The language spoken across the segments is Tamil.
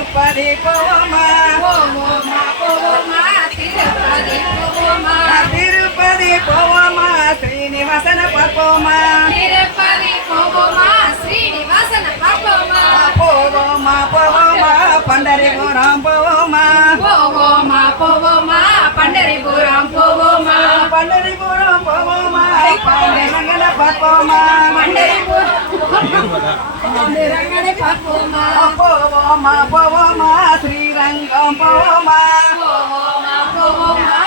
திருப்பதி போவோமா? போவோமா போவோமா திருப்பதி போவோமா திருப்பதி போவோமா? ஸ்ரீனிவாசன பார்ப்போமா? திருப்பதி போவோமா? ஸ்ரீனிவாசன பார்ப்போமா? போவோமா போவோமா? பண்டரிபுரம் போவோமா போவோமா? பாண்டிரங்கன பார்ப்போமா பண்டரிபுரம் பாண்டுரங்கனை பார்ப்போமா போவோமா போவோமா ஸ்ரீரங்கம் போவோமா போவோமா போவோமா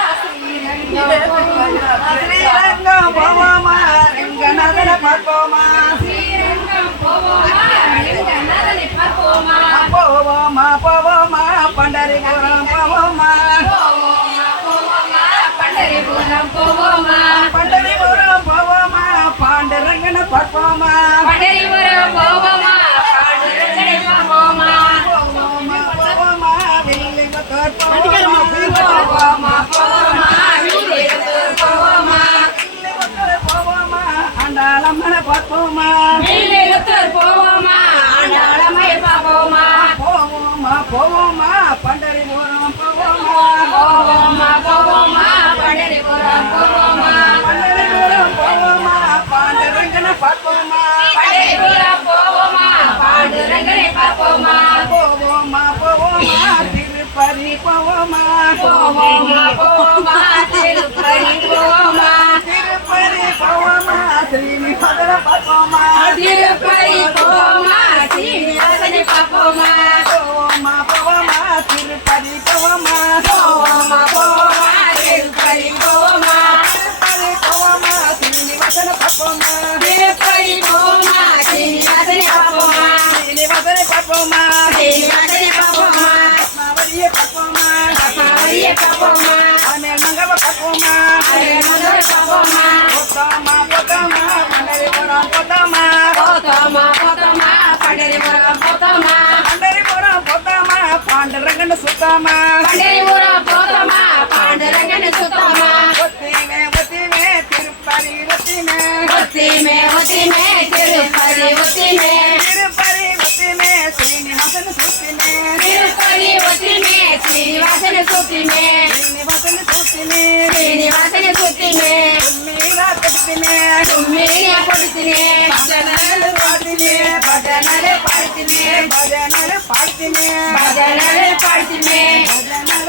போவோமா? போவோமா? போவோமா போவோமா. போவோமா அழகனோட பார்ப்போமா போத்தோமா போத்தோமா பண்டரிபுரம் போத்தோமா. போத்தோமா போத்தோமா பண்டரிபுரம் போத்தோமா. பண்டரிபுரம் போத்தோமா. பாண்டரங்கன்னு சுத்தமா. பண்டரிபுரம் போத்தோமா. பாண்டுரங்கனை சுத்தமா. ஒத்திமே ஒத்திமே திருப்பதி ஒத்திமே ஒத்திமே ஒத்திமே திருப்பதி ஒத்திமே திருப்பதி ஒத்திமே ஸ்ரீனிவாசன் சுத்திமே திருப்பதி ஒத்திமே சுத்திமே சுத்திமே சீனிவாசனை சுத்திமே மீரா கட்டிமே தும்மிரியா கொடுத்தினே பஜனல் பாடினே. பஜனரை பாடுத்தினே பஜனல் பாடினே. பஜனரை பாடுத்தினே பஜனல்